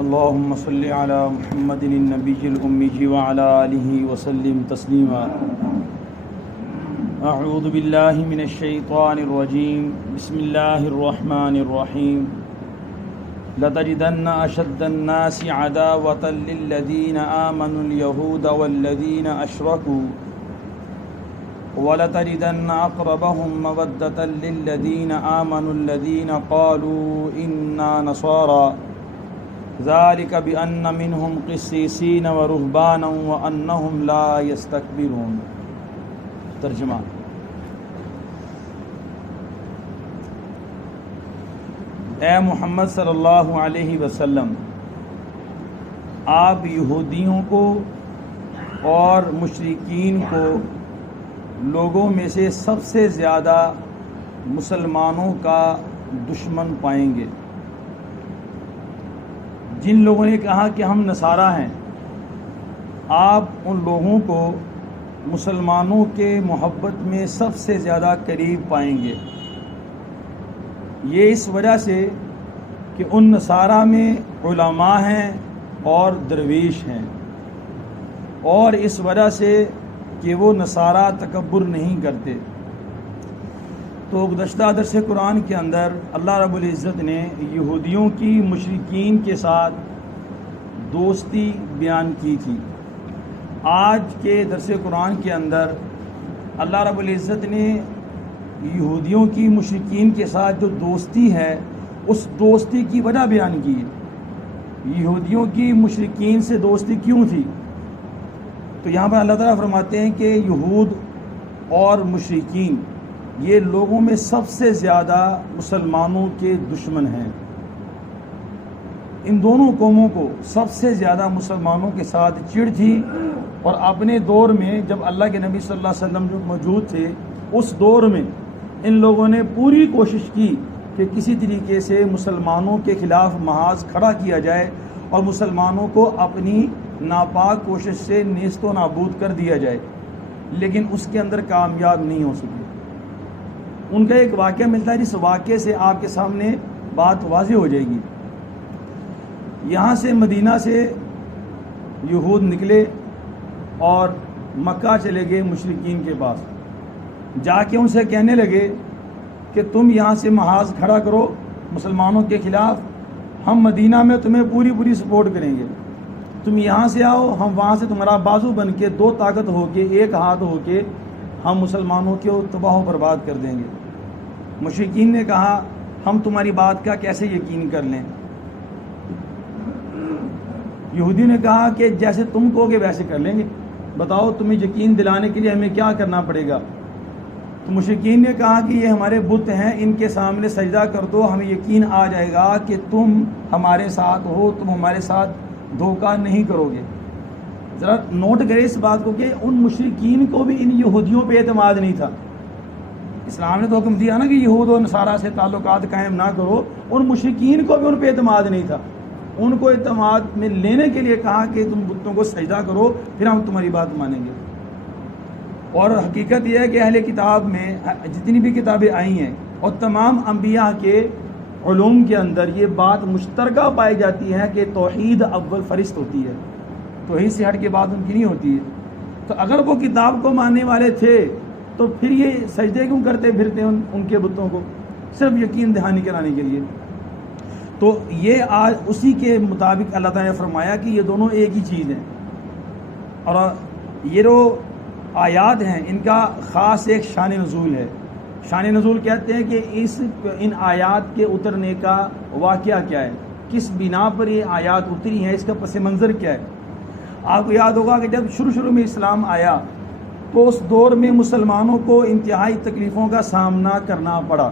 اللهم صل على محمد النبي الأمي وعلى آله وسلم تسليما. أعوذ بالله من الشيطان الرجيم. بسم الله الرحمن الرحيم. لتجدن أشد الناس عداوة للذين آمنوا اليهود والذين أشركوا ولتجدن أقربهم مودة للذين آمنوا الذين قالوا إنا نصارى ذلك بأن منهم قسيسين ورهبانا وأنهم لا يستكبرون. ترجمہ: اے محمد صلی اللہ علیہ وسلم، آپ یہودیوں کو اور مشرکین کو لوگوں میں سے سب سے زیادہ مسلمانوں کا دشمن پائیں گے. جن لوگوں نے کہا کہ ہم نصارہ ہیں، آپ ان لوگوں کو مسلمانوں کے محبت میں سب سے زیادہ قریب پائیں گے. یہ اس وجہ سے کہ ان نصارہ میں علماء ہیں اور درویش ہیں، اور اس وجہ سے کہ وہ نصارہ تکبر نہیں کرتے. تو گزشتہ درس قرآن کے اندر اللہ رب العزت نے یہودیوں کی مشرکین کے ساتھ دوستی بیان کی تھی. آج کے درس قرآن کے اندر اللہ رب العزت نے یہودیوں کی مشرکین کے ساتھ جو دوستی ہے اس دوستی کی وجہ بیان کی ہے. یہودیوں کی مشرکین سے دوستی کیوں تھی؟ تو یہاں پر اللہ تعالیٰ فرماتے ہیں کہ یہود اور مشرکین یہ لوگوں میں سب سے زیادہ مسلمانوں کے دشمن ہیں. ان دونوں قوموں کو سب سے زیادہ مسلمانوں کے ساتھ چڑ تھی، اور اپنے دور میں جب اللہ کے نبی صلی اللہ علیہ وسلم جو موجود تھے اس دور میں ان لوگوں نے پوری کوشش کی کہ کسی طریقے سے مسلمانوں کے خلاف محاذ کھڑا کیا جائے اور مسلمانوں کو اپنی ناپاک کوشش سے نیست و نابود کر دیا جائے، لیکن اس کے اندر کامیاب نہیں ہو سکے. ان کا ایک واقعہ ملتا ہے جس واقعے سے آپ کے سامنے بات واضح ہو جائے گی. یہاں سے مدینہ سے یہود نکلے اور مکہ چلے گئے مشرکین کے پاس. جا کے ان سے کہنے لگے کہ تم یہاں سے محاذ کھڑا کرو مسلمانوں کے خلاف، ہم مدینہ میں تمہیں پوری سپورٹ کریں گے. تم یہاں سے آؤ، ہم وہاں سے تمہارا بازو بن کے دو طاقت ہو کے ایک ہاتھ ہو کے ہم مسلمانوں کے تباہ و برباد کر دیں گے. مشرکین نے کہا ہم تمہاری بات کا کیسے یقین کر لیں؟ یہودی نے کہا کہ جیسے تم کہو گے ویسے کر لیں گے، بتاؤ تمہیں یقین دلانے کے لیے ہمیں کیا کرنا پڑے گا؟ تو مشرکین نے کہا کہ یہ ہمارے بت ہیں، ان کے سامنے سجدہ کر دو، ہمیں یقین آ جائے گا کہ تم ہمارے ساتھ ہو، تم ہمارے ساتھ دھوکہ نہیں کرو گے. ذرا نوٹ کرے اس بات کو کہ ان مشرکین کو بھی ان یہودیوں پہ اعتماد نہیں تھا. اسلام نے تو حکم دیا نا کہ یہود و نصارہ سے تعلقات قائم نہ کرو، ان مشرکین کو بھی ان پہ اعتماد نہیں تھا. ان کو اعتماد میں لینے کے لیے کہا کہ تم بتوں کو سجدہ کرو پھر ہم تمہاری بات مانیں گے. اور حقیقت یہ ہے کہ اہل کتاب میں جتنی بھی کتابیں آئی ہیں اور تمام انبیاء کے علوم کے اندر یہ بات مشترکہ پائی جاتی ہے کہ توحید اول فرست ہوتی ہے، توحید سے ہٹ کے بات ان کی نہیں ہوتی ہے. تو اگر وہ کتاب کو ماننے والے تھے تو پھر یہ سجدے کیوں کرتے پھرتے ان کے بتوں کو؟ صرف یقین دہانی کرانے کے لیے. تو یہ آج اسی کے مطابق اللہ تعالیٰ نے فرمایا کہ یہ دونوں ایک ہی چیز ہیں. اور یہ جو آیات ہیں ان کا خاص ایک شان نزول ہے. شان نزول کہتے ہیں کہ ان آیات کے اترنے کا واقعہ کیا ہے، کس بنا پر یہ آیات اتری ہیں، اس کا پس منظر کیا ہے. آپ کو یاد ہوگا کہ جب شروع میں اسلام آیا تو اس دور میں مسلمانوں کو انتہائی تکلیفوں کا سامنا کرنا پڑا.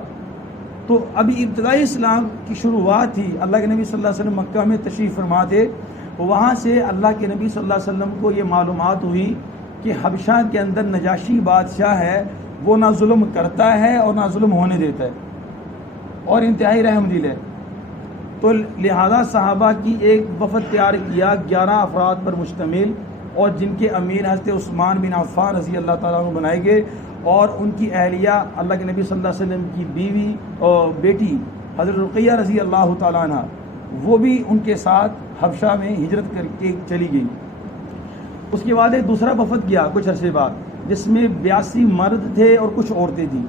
تو ابھی ابتدائی اسلام کی شروعات تھی. اللہ کے نبی صلی اللہ علیہ وسلم مکہ میں تشریف فرما تھے، وہاں سے اللہ کے نبی صلی اللہ علیہ وسلم کو یہ معلومات ہوئی کہ حبشہ کے اندر نجاشی بادشاہ ہے، وہ نہ ظلم کرتا ہے اور نہ ظلم ہونے دیتا ہے اور انتہائی رحم دل ہے. تو لہذا صحابہ کی ایک وفد تیار کیا 11 افراد پر مشتمل، اور جن کے امیر حضرت عثمان بن عفان رضی اللہ تعالیٰ عنہ بنائے گئے، اور ان کی اہلیہ اللہ کے نبی صلی اللہ علیہ وسلم کی بیوی اور بیٹی حضرت رقیہ رضی اللہ تعالیٰ عنہ، وہ بھی ان کے ساتھ حبشہ میں ہجرت کر کے چلی گئی۔ اس کے بعد ایک دوسرا وفد گیا کچھ عرصے بعد، جس میں 82 مرد تھے اور کچھ عورتیں تھیں،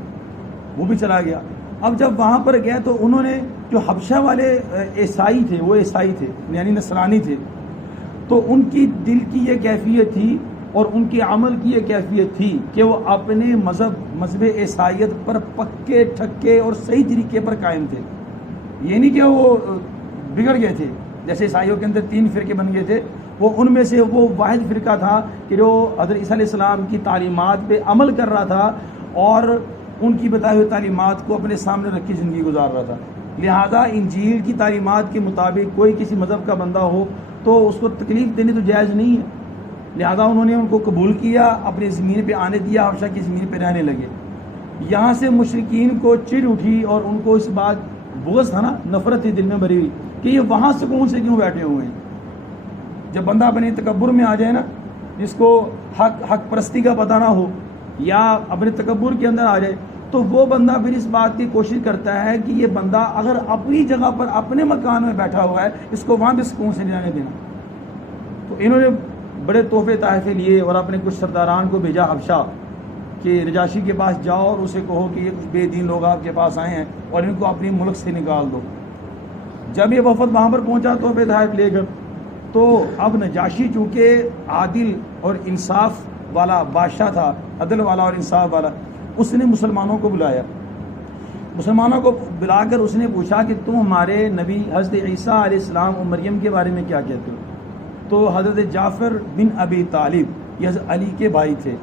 وہ بھی چلا گیا۔ اب جب وہاں پر گیا تو انہوں نے، جو حبشہ والے عیسائی تھے، وہ عیسائی تھے یعنی نصرانی تھے، تو ان کی دل کی یہ کیفیت تھی اور ان کے عمل کی یہ کیفیت تھی کہ وہ اپنے مذہب عیسائیت پر پکے ٹھکے اور صحیح طریقے پر قائم تھے۔ یہ نہیں کہ وہ بگڑ گئے تھے، جیسے عیسائیوں کے اندر 3 فرقے بن گئے تھے، وہ ان میں سے وہ واحد فرقہ تھا کہ جو حضرت عیسیٰ علیہ السلام کی تعلیمات پہ عمل کر رہا تھا اور ان کی بتائی ہوئی تعلیمات کو اپنے سامنے رکھ کے زندگی گزار رہا تھا۔ لہذا انجیل کی تعلیمات کے مطابق کوئی کسی مذہب کا بندہ ہو تو اس کو تکلیف دینی تو جائز نہیں ہے، لہذا انہوں نے ان کو قبول کیا، اپنی زمین پہ آنے دیا، حبشہ کی زمین پہ رہنے لگے۔ یہاں سے مشرکین کو چڑ اٹھی اور ان کو اس بات بغض تھا نا، نفرت تھی دل میں بھری ہوئی کہ یہ وہاں سکون سے کیوں بیٹھے ہوئے ہیں۔ جب بندہ اپنے تکبر میں آ جائے نا، جس کو حق پرستی کا پتہ نہ ہو یا اپنے تکبر کے اندر آ جائے، تو وہ بندہ پھر اس بات کی کوشش کرتا ہے کہ یہ بندہ اگر اپنی جگہ پر اپنے مکان میں بیٹھا ہوا ہے، اس کو وہاں بھی سکون سے جانے دینا۔ تو انہوں نے بڑے تحفے تحائف لیے اور اپنے کچھ سرداران کو بھیجا حبشہ کہ نجاشی کے پاس جاؤ اور اسے کہو کہ یہ کچھ بے دین لوگ آپ کے پاس آئے ہیں اور ان کو اپنے ملک سے نکال دو۔ جب یہ وفد وہاں پر پہنچا تحفے تحائف لے کر، تو اب نجاشی چونکہ عادل اور انصاف والا بادشاہ تھا، عدل والا اور انصاف والا، اس نے مسلمانوں کو بلایا۔ مسلمانوں کو بلا کر اس نے پوچھا کہ تم ہمارے نبی حضرت عیسیٰ علیہ السلام اور مریم کے بارے میں کیا کہتے ہو؟ تو حضرت جعفر بن ابی طالب، یہ حضرت علی کے بھائی تھے،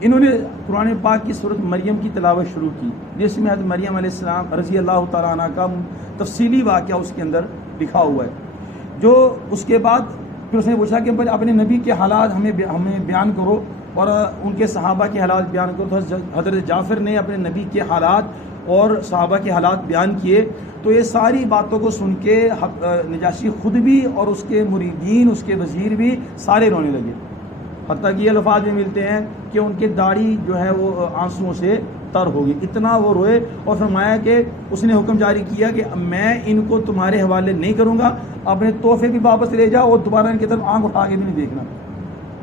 انہوں نے قرآن پاک کی سورۃ مریم کی تلاوت شروع کی، جس میں حضرت مریم علیہ السلام رضی اللہ تعالیٰ عنہ کا تفصیلی واقعہ اس کے اندر لکھا ہوا ہے۔ جو اس کے بعد پھر اس نے پوچھا کہ اپنے نبی کے حالات ہمیں بیان کرو اور ان کے صحابہ کے حالات بیان کرو۔ تو حضرت جعفر نے اپنے نبی کے حالات اور صحابہ کے حالات بیان کیے۔ تو یہ ساری باتوں کو سن کے نجاشی خود بھی اور اس کے مریدین، اس کے وزیر بھی سارے رونے لگے، حتیٰ کہ یہ الفاظ میں ملتے ہیں کہ ان کی داڑھی جو ہے وہ آنسوؤں سے تر ہو گئی، اتنا وہ روئے، اور فرمایا کہ اس نے حکم جاری کیا کہ میں ان کو تمہارے حوالے نہیں کروں گا، اپنے تحفے بھی واپس لے جاؤ اور دوبارہ ان کی طرف آنکھ اٹھا کے بھی نہیں دیکھنا۔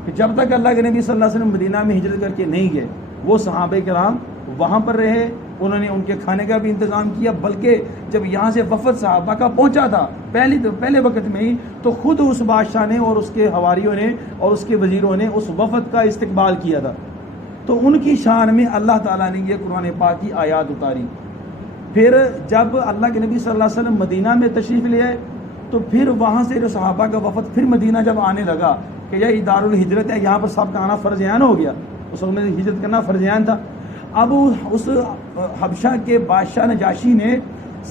کہ جب تک اللہ کے نبی صلی اللہ علیہ وسلم مدینہ میں ہجرت کر کے نہیں گئے، وہ صحابہ کرام وہاں پر رہے، انہوں نے ان کے کھانے کا بھی انتظام کیا، بلکہ جب یہاں سے وفد صحابہ کا پہنچا تھا پہلے وقت میں ہی، تو خود اس بادشاہ نے اور اس کے حواریوں نے اور اس کے وزیروں نے اس وفد کا استقبال کیا تھا۔ تو ان کی شان میں اللہ تعالیٰ نے یہ قرآن پاک کی آیات اتاری۔ پھر جب اللہ کے نبی صلی اللہ علیہ وسلم مدینہ میں تشریف لے آئے، تو پھر وہاں سے جو صحابہ کا وفد پھر مدینہ جب آنے لگا کہ یہ دار الہجرت ہے، یہاں پر سب کا آنا فرض عین ہو گیا، اس وقت میں ہجرت کرنا فرض عین تھا۔ اب اس حبشہ کے بادشاہ نجاشی نے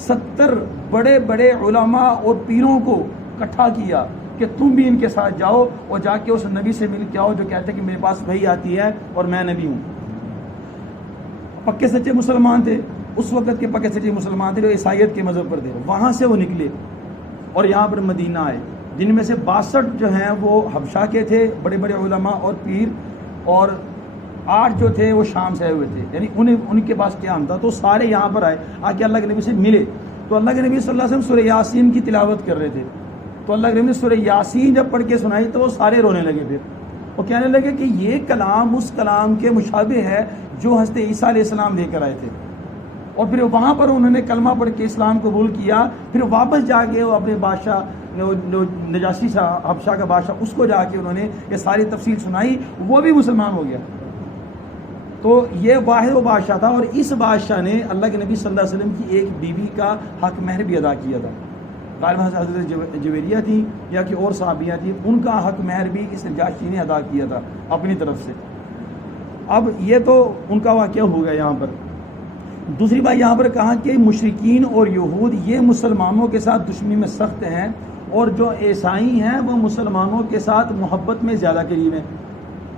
70 بڑے بڑے علماء اور پیروں کو اکٹھا کیا کہ تم بھی ان کے ساتھ جاؤ اور جا کے اس نبی سے مل کے آؤ جو کہتے ہیں کہ میرے پاس وحی آتی ہے اور میں نبی ہوں۔ پکے سچے مسلمان تھے، اس وقت کے پکے سچے مسلمان تھے جو عیسائیت کے مذہب پر تھے، وہاں سے وہ نکلے اور یہاں پر مدینہ آئے، جن میں سے 62 جو ہیں وہ حبشہ کے تھے، بڑے بڑے علماء اور پیر، اور 8 جو تھے وہ شام سے آئے ہوئے تھے، یعنی ان کے پاس قیام تھا۔ تو سارے یہاں پر آئے، آ کے اللہ کے نبی سے ملے۔ تو اللہ کے نبی صلی اللہ علیہ وسلم سورہ یاسین کی تلاوت کر رہے تھے، تو اللہ کے نبی نے سورہ یاسین جب پڑھ کے سنائی تو وہ سارے رونے لگے، پھر وہ کہنے لگے کہ یہ کلام اس کلام کے مشابہ ہے جو حضرت عیسیٰ علیہ السلام لے کر آئے تھے۔ اور پھر وہاں پر انہوں نے کلمہ پڑھ کے اسلام قبول کیا، پھر واپس جا کے وہ اپنے بادشاہ نجاشی حبشہ کا بادشاہ، اس کو جا کے انہوں نے یہ ساری تفصیل سنائی، وہ بھی مسلمان ہو گیا۔ تو یہ واحد وہ بادشاہ تھا، اور اس بادشاہ نے اللہ کے نبی صلی اللہ علیہ وسلم کی ایک بیوی کا حق مہر بھی ادا کیا تھا۔ غالباً حضرت جویریہ تھی یا کہ اور صحابیہ تھی، ان کا حق مہر بھی اس نجاشی نے ادا کیا تھا اپنی طرف سے۔ اب یہ تو ان کا واقعہ ہو گیا یہاں پر۔ دوسری بات یہاں پر کہا کہ مشرکین اور یہود یہ مسلمانوں کے ساتھ دشمنی میں سخت ہیں، اور جو عیسائی ہیں وہ مسلمانوں کے ساتھ محبت میں زیادہ قریب ہیں۔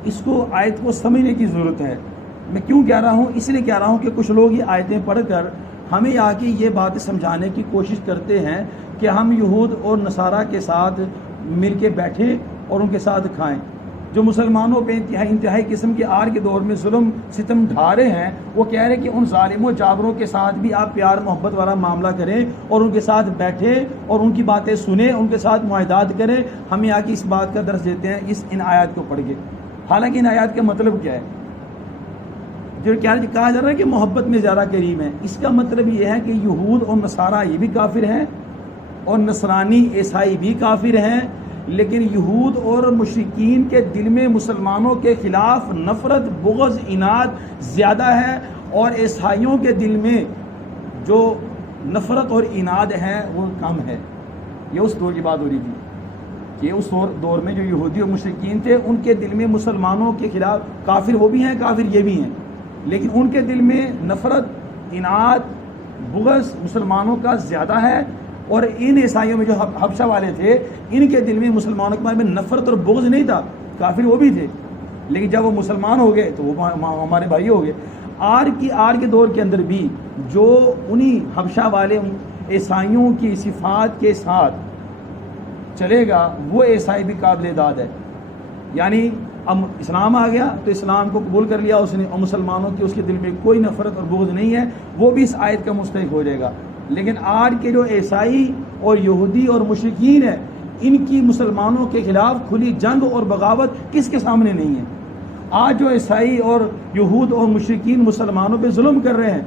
اس کو آیت کو سمجھنے کی ضرورت ہے۔ میں کیوں کہہ رہا ہوں؟ اس لیے کہہ رہا ہوں کہ کچھ لوگ یہ آیتیں پڑھ کر ہمیں آ کے یہ باتیں سمجھانے کی کوشش کرتے ہیں کہ ہم یہود اور نصارہ کے ساتھ مل کے بیٹھیں اور ان کے ساتھ کھائیں۔ جو مسلمانوں پہ انتہائی قسم کے آر کے دور میں ظلم ستم ڈھا رہے ہیں، وہ کہہ رہے ہیں کہ ان ظالموں جابروں کے ساتھ بھی آپ پیار محبت والا معاملہ کریں اور ان کے ساتھ بیٹھیں اور ان کی باتیں سنیں، ان کے ساتھ معاہدات کریں۔ ہم یہاں کی اس بات کا درس دیتے ہیں ان آیات کو پڑھ کے۔ حالانکہ ان آیات کا مطلب کیا ہے؟ جو کہا جا رہا ہے کہ محبت میں زیادہ قریب ہیں، اس کا مطلب یہ ہے کہ یہود اور نصارہ یہ بھی کافر ہیں اور نصرانی عیسائی بھی کافر ہیں، لیکن یہود اور مشرکین کے دل میں مسلمانوں کے خلاف نفرت، بغض، عناد زیادہ ہے، اور عیسائیوں کے دل میں جو نفرت اور عناد ہے وہ کم ہے۔ یہ اس دور کی بات ہو رہی تھی کہ اس دور میں جو یہودی اور مشرکین تھے، ان کے دل میں مسلمانوں کے خلاف کافر وہ بھی ہیں، کافر یہ بھی ہیں، لیکن ان کے دل میں نفرت، عناد، بغض مسلمانوں کا زیادہ ہے، اور ان عیسائیوں میں جو حبشہ والے تھے، ان کے دل میں مسلمانوں کے بارے میں نفرت اور بغض نہیں تھا، کافر وہ بھی تھے، لیکن جب وہ مسلمان ہو گئے تو وہ ہمارے بھائی ہو گئے۔ آر کے دور کے اندر بھی جو انہی حبشہ والے عیسائیوں کی صفات کے ساتھ چلے گا، وہ عیسائی بھی قابل داد ہے۔ یعنی اب اسلام آ گیا تو اسلام کو قبول کر لیا اس نے، اور مسلمانوں کی اس کے دل میں کوئی نفرت اور بغض نہیں ہے، وہ بھی اس آیت کا مستحق ہو جائے گا۔ لیکن آج کے جو عیسائی اور یہودی اور مشرکین ہیں، ان کی مسلمانوں کے خلاف کھلی جنگ اور بغاوت کس کے سامنے نہیں ہے؟ آج جو عیسائی اور یہود اور مشرکین مسلمانوں پہ ظلم کر رہے ہیں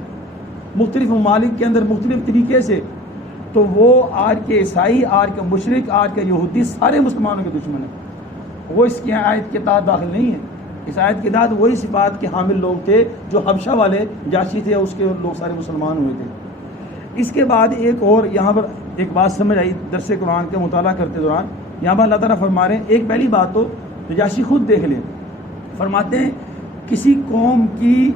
مختلف ممالک کے اندر مختلف طریقے سے، تو وہ آج کے عیسائی، آج کے مشرک، آج کے یہودی سارے مسلمانوں کے دشمن ہیں۔ وہ اس کی آیت کے تحت داخل نہیں ہے۔ اس آیت کے تحت وہی صفات کے حامل لوگ تھے جو حبشہ والے جاشی تھے، اس کے لوگ سارے مسلمان ہوئے تھے۔ اس کے بعد ایک اور یہاں پر ایک بات سمجھ آئی درس قرآن کے مطالعہ کرتے دوران، یہاں پر اللہ تعالیٰ فرما رہے ہیں، ایک پہلی بات تو نجاشی خود دیکھ لیں، فرماتے ہیں کسی قوم کی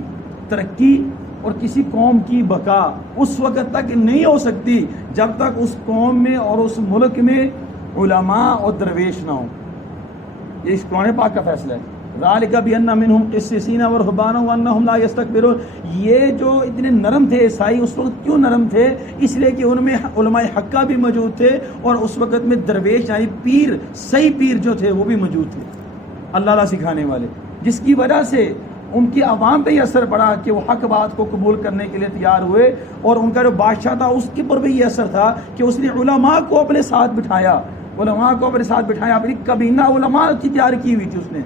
ترقی اور کسی قوم کی بقا اس وقت تک نہیں ہو سکتی جب تک اس قوم میں اور اس ملک میں علماء اور درویش نہ ہوں۔ یہ اس قرآن پاک کا فیصلہ ہے۔ ذالک بأن منہم قسیسین ورہبانا وانہم لا یستکبرون۔ یہ جو اتنے نرم تھے عیسائی، اس وقت کیوں نرم تھے؟ اس لیے کہ ان میں علماء حقہ بھی موجود تھے، اور اس وقت میں درویش یعنی پیر، صحیح پیر جو تھے وہ بھی موجود تھے، اللہ سکھانے والے، جس کی وجہ سے ان کی عوام پہ یہ اثر پڑا کہ وہ حق بات کو قبول کرنے کے لیے تیار ہوئے، اور ان کا جو بادشاہ تھا اس کے پر بھی یہ اثر تھا کہ اس نے علماء کو اپنے ساتھ بٹھایا، اپنی کابینہ علماء کی تیار کی ہوئی تھی، اس نے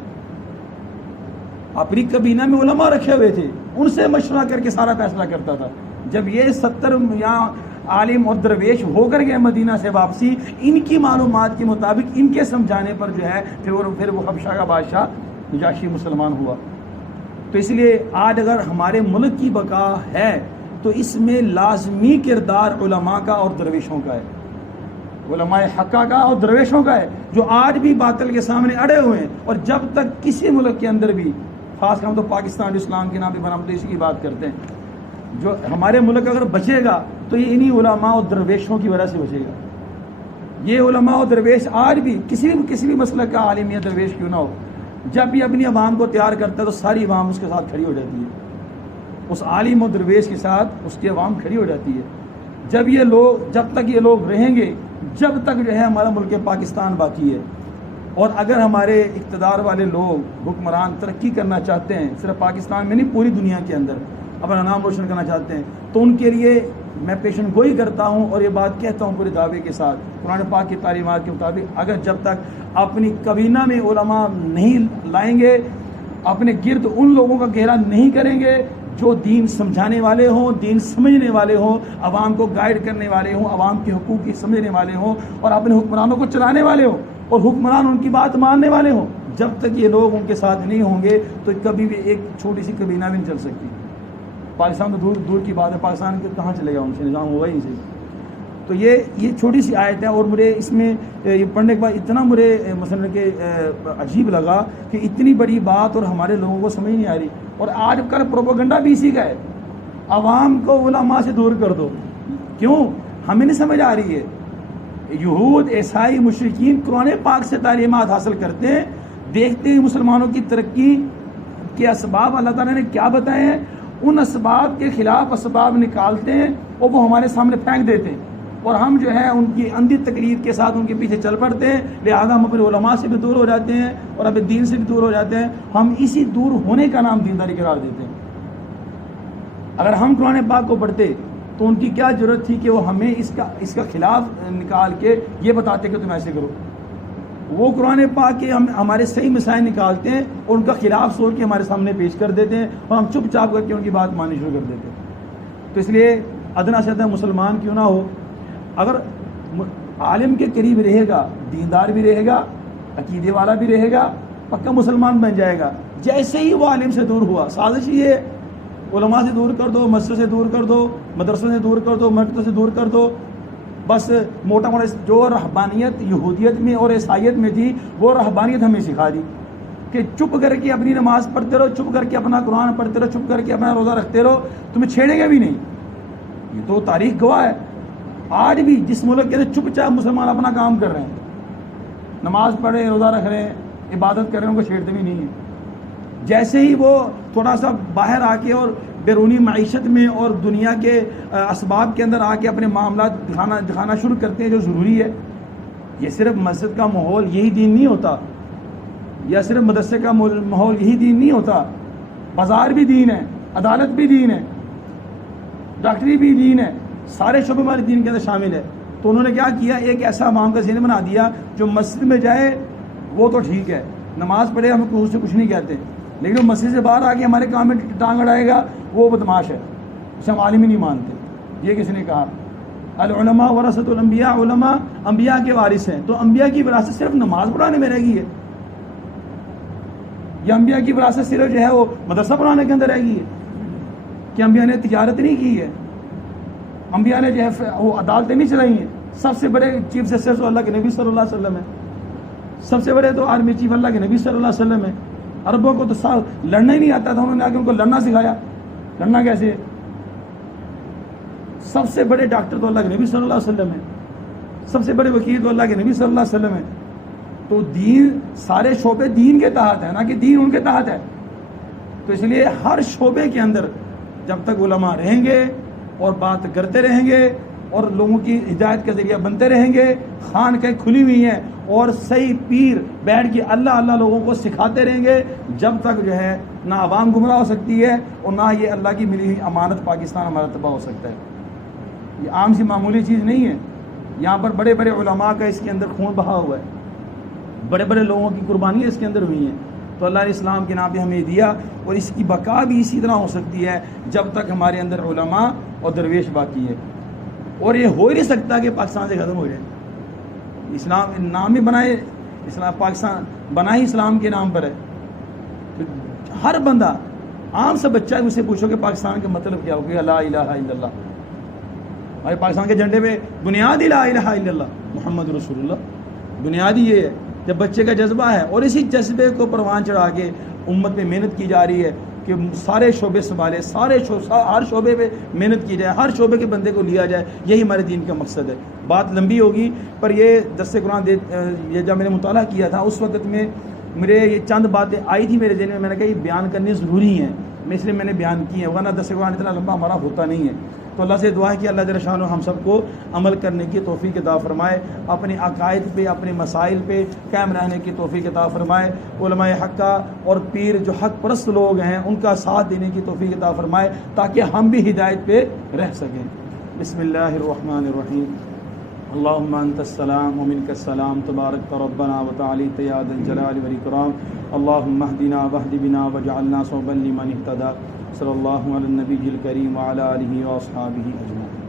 اپنی کابینہ میں علماء رکھے ہوئے تھے، ان سے مشورہ کر کے سارا فیصلہ کرتا تھا۔ جب یہ 70 یہاں عالم اور درویش ہو کر گئے مدینہ سے واپسی، ان کی معلومات کے مطابق ان کے سمجھانے پر جو ہے پھر وہ حبشہ کا بادشاہ نجاشی مسلمان ہوا۔ تو اس لیے آج اگر ہمارے ملک کی بقا ہے تو اس میں لازمی کردار علماء کا اور درویشوں کا ہے، علماء حقہ کا اور درویشوں کا ہے، جو آج بھی باطل کے سامنے اڑے ہوئے ہیں۔ اور جب تک کسی ملک کے اندر بھی، خاص کر ہم تو پاکستان اسلام کے نام پہ بنا تو اسی کی بات کرتے ہیں، جو ہمارے ملک اگر بچے گا تو یہ انہی علماء اور درویشوں کی وجہ سے بچے گا۔ یہ علماء اور درویش آج بھی کسی بھی مسلک کا عالم یا درویش کیوں نہ ہو، جب بھی اپنی عوام کو تیار کرتا ہے تو ساری عوام اس کے ساتھ کھڑی ہو جاتی ہے، اس عالم و درویش کے ساتھ اس کی عوام کھڑی ہو جاتی ہے۔ جب تک یہ لوگ رہیں گے، جب تک جو ہے ہمارا ملک پاکستان باقی ہے۔ اور اگر ہمارے اقتدار والے لوگ، حکمران ترقی کرنا چاہتے ہیں، صرف پاکستان میں نہیں پوری دنیا کے اندر اپنا نام روشن کرنا چاہتے ہیں، تو ان کے لیے میں پیشن گوئی کرتا ہوں اور یہ بات کہتا ہوں پورے دعوے کے ساتھ، قرآن پاک کی تعلیمات کے مطابق، اگر جب تک اپنی کابینہ میں علماء نہیں لائیں گے، اپنے گرد ان لوگوں کا گھیرا نہیں کریں گے جو دین سمجھانے والے ہوں، دین سمجھنے والے ہوں، عوام کو گائیڈ کرنے والے ہوں، عوام کے حقوق کی سمجھنے والے ہوں، اور اپنے حکمرانوں کو چلانے والے ہوں، اور حکمران ان کی بات ماننے والے ہوں، جب تک یہ لوگ ان کے ساتھ نہیں ہوں گے تو کبھی بھی ایک چھوٹی سی کابینہ بھی نہیں چل سکتی۔ پاکستان تو دور کی بات ہے، پاکستان کے کہاں چلے گا، ان سے نظام ہوگا ہی نہیں۔ تو یہ چھوٹی سی آیت ہے، اور مجھے اس میں یہ پڑھنے کے بعد اتنا مجھے مثلا کہ عجیب لگا کہ اتنی بڑی بات اور ہمارے لوگوں کو سمجھ نہیں آ رہی، اور آج کل پروپیگنڈا بھی اسی کا ہے، عوام کو علماء سے دور کر دو۔ کیوں؟ ہمیں نہیں سمجھ آ رہی ہے۔ یہود، عیسائی، مشرکین قرآن پاک سے تعلیمات حاصل کرتے ہیں، دیکھتے ہیں مسلمانوں کی ترقی کے اسباب اللہ تعالیٰ نے کیا بتائے ہیں، ان اسباب کے خلاف اسباب نکالتے ہیں اور وہ ہمارے سامنے پھینک دیتے ہیں، اور ہم جو ہے ان کی اندھی تقلید کے ساتھ ان کے پیچھے چل پڑتے ہیں، لہٰذا ہم اپنے علماء سے بھی دور ہو جاتے ہیں اور اپنے دین سے بھی دور ہو جاتے ہیں. ہم اسی دور ہونے کا نام دینداری قرار دیتے ہیں. اگر ہم قرآن پاک کو پڑھتے تو ان کی کیا ضرورت تھی کہ وہ ہمیں اس کا خلاف نکال کے یہ بتاتے کہ تم ایسے کرو. وہ قرآن پاک کے ہمارے صحیح مسائل نکالتے ہیں اور ان کا خلاف سوچ کے ہمارے سامنے پیش کر دیتے ہیں اور ہم چپ چاپ کر کے ان کی بات ماننی شروع کر دیتے ہیں. تو اس لیے ادنا سے ادنا مسلمان کیوں نہ ہو، اگر عالم کے قریب رہے گا، دیندار بھی رہے گا، عقیدے والا بھی رہے گا، پکا مسلمان بن جائے گا. جیسے ہی وہ عالم سے دور ہوا، سازش یہ ہے علماء سے دور کر دو، مسجد سے دور کر دو، مدرسوں سے دور کر دو، مکتبوں سے دور کر دو. بس موٹا موٹا جو رہبانیت یہودیت میں اور عیسائیت میں تھی وہ رہبانیت ہمیں سکھا دی کہ چپ کر کے اپنی نماز پڑھتے رہو، چپ کر کے اپنا قرآن پڑھتے رہو، چپ کر کے اپنا روزہ رکھتے رہو، تمہیں چھیڑے گا بھی نہیں. یہ تو تاریخ گواہ ہے. آج بھی جس ملک کے چپ چاپ مسلمان اپنا کام کر رہے ہیں، نماز پڑھ رہے ہیں، روزہ رکھ رہے ہیں، عبادت کر رہے ہیں، ان کو چھیڑتے بھی نہیں ہیں. جیسے ہی وہ تھوڑا سا باہر آ کے اور بیرونی معیشت میں اور دنیا کے اسباب کے اندر آ کے اپنے معاملات دکھانا شروع کرتے ہیں جو ضروری ہے. یہ صرف مسجد کا ماحول یہی دین نہیں ہوتا، یا صرف مدرسے کا ماحول یہی دین نہیں ہوتا. بازار بھی دین ہے، عدالت بھی دین ہے، ڈاکٹری بھی دین ہے، سارے شعبے ہمارے دین کے اندر شامل ہے. تو انہوں نے کیا کیا، ایک ایسا عوام کا ذہن بنا دیا جو مسجد میں جائے وہ تو ٹھیک ہے، نماز پڑھے ہم اس سے کچھ نہیں کہتے، لیکن وہ مسجد سے باہر آ کے ہمارے کام میں ٹانگ اڑائے گا وہ بدماش ہے، اسے ہم عالم ہی نہیں مانتے. یہ کس نے کہا؟ العلماء ورثۃ الانبیاء، علماء انبیاء کے وارث ہیں. تو انبیاء کی وراثت صرف نماز پڑھانے میں رہ گئی ہے، یا انبیاء کی وراثت صرف جو ہے وہ مدرسہ پڑھانے کے اندر رہ گئی ہے؟ کہ انبیاء نے تجارت نہیں کی ہے، انبیاء نے جو ہے وہ عدالتیں نہیں چلائی ہیں. سب سے بڑے چیف جسٹس اللہ کے نبی صلی اللہ علیہ وسلم ہے، سب سے بڑے تو آرمی چیف اللہ کے نبی صلی اللہ علیہ وسلم ہے. عربوں کو تو لڑنا ہی نہیں آتا تھا، انہوں نے آ کے ان کو لڑنا سکھایا. لڑنا کیسے؟ سب سے بڑے ڈاکٹر تو اللہ کے نبی صلی اللہ علیہ وسلم ہے، سب سے بڑے وکیل تو اللہ کے نبی صلی اللہ علیہ وسلم ہے. تو دین، سارے شعبے دین کے تحت ہے، نہ کہ دین ان کے تحت ہے. تو اس لیے ہر شعبے کے اندر جب تک علماء رہیں گے اور بات کرتے رہیں گے اور لوگوں کی ہدایت کا ذریعہ بنتے رہیں گے، خانقاہیں کھلی ہوئی ہیں اور صحیح پیر بیٹھ کے اللہ اللہ لوگوں کو سکھاتے رہیں گے، جب تک جو ہے نہ عوام گمراہ ہو سکتی ہے اور نہ یہ اللہ کی ملی ہوئی امانت پاکستان ہمارا تباہ ہو سکتا ہے. یہ عام سی معمولی چیز نہیں ہے. یہاں پر بڑے بڑے علماء کا اس کے اندر خون بہا ہوا ہے، بڑے بڑے لوگوں کی قربانیاں اس کے اندر ہوئی ہیں. تو اللہ نے اسلام کے نام پہ ہمیں دیا، اور اس کی بقا بھی اسی طرح ہو سکتی ہے جب تک ہمارے اندر علماء اور درویش باقی ہے. اور یہ ہو ہی نہیں سکتا کہ پاکستان سے ختم ہو جائے. اسلام نام ہی بنائے، اسلام پاکستان بنا ہی اسلام کے نام پر ہے. تو ہر بندہ، عام سا بچہ اسے پوچھو کہ پاکستان کا مطلب کیا ہوگا؟ لا الہ الا اللہ. ہمارے پاکستان کے جھنڈے پہ بنیادی لا الہ الا اللہ محمد رسول اللہ، بنیادی یہ ہے. جب بچے کا جذبہ ہے اور اسی جذبے کو پروان چڑھا کے امت میں محنت کی جا رہی ہے کہ سارے شعبے سنبھالے، ہر شعبے پہ محنت کی جائے، ہر شعبے کے بندے کو لیا جائے، یہی ہمارے دین کا مقصد ہے. بات لمبی ہوگی، پر یہ درس قرآن یہ جب میں نے مطالعہ کیا تھا اس وقت میں میرے یہ چند باتیں آئی تھی میرے ذہن میں، میں نے کہا یہ بیان کرنی ضروری ہیں، اس لیے میں نے بیان کی ہیں، ورنہ درس قرآن اتنا لمبا ہمارا ہوتا نہیں ہے. تو اللہ سے دعا ہے کہ اللہ جل شانہ ہم سب کو عمل کرنے کی توفیق عطا فرمائے، اپنے عقائد پہ، اپنے مسائل پہ قائم رہنے کی توفیق عطا فرمائے. علماء حق کا اور پیر جو حق پرست لوگ ہیں ان کا ساتھ دینے کی توفیق عطا فرمائے تاکہ ہم بھی ہدایت پہ رہ سکیں. بسم اللہ الرحمن الرحیم. اللہم انت السلام ومنک السلام تبارک ربنا وتعالیت یا ذا الجلال والاکرام. اللہم اہدنا واہد بنا واجعلنا صوبا لمن اہتدی. صلی اللہ علی النبی الکریم وعلی آلہ واصحابہ اجمعین.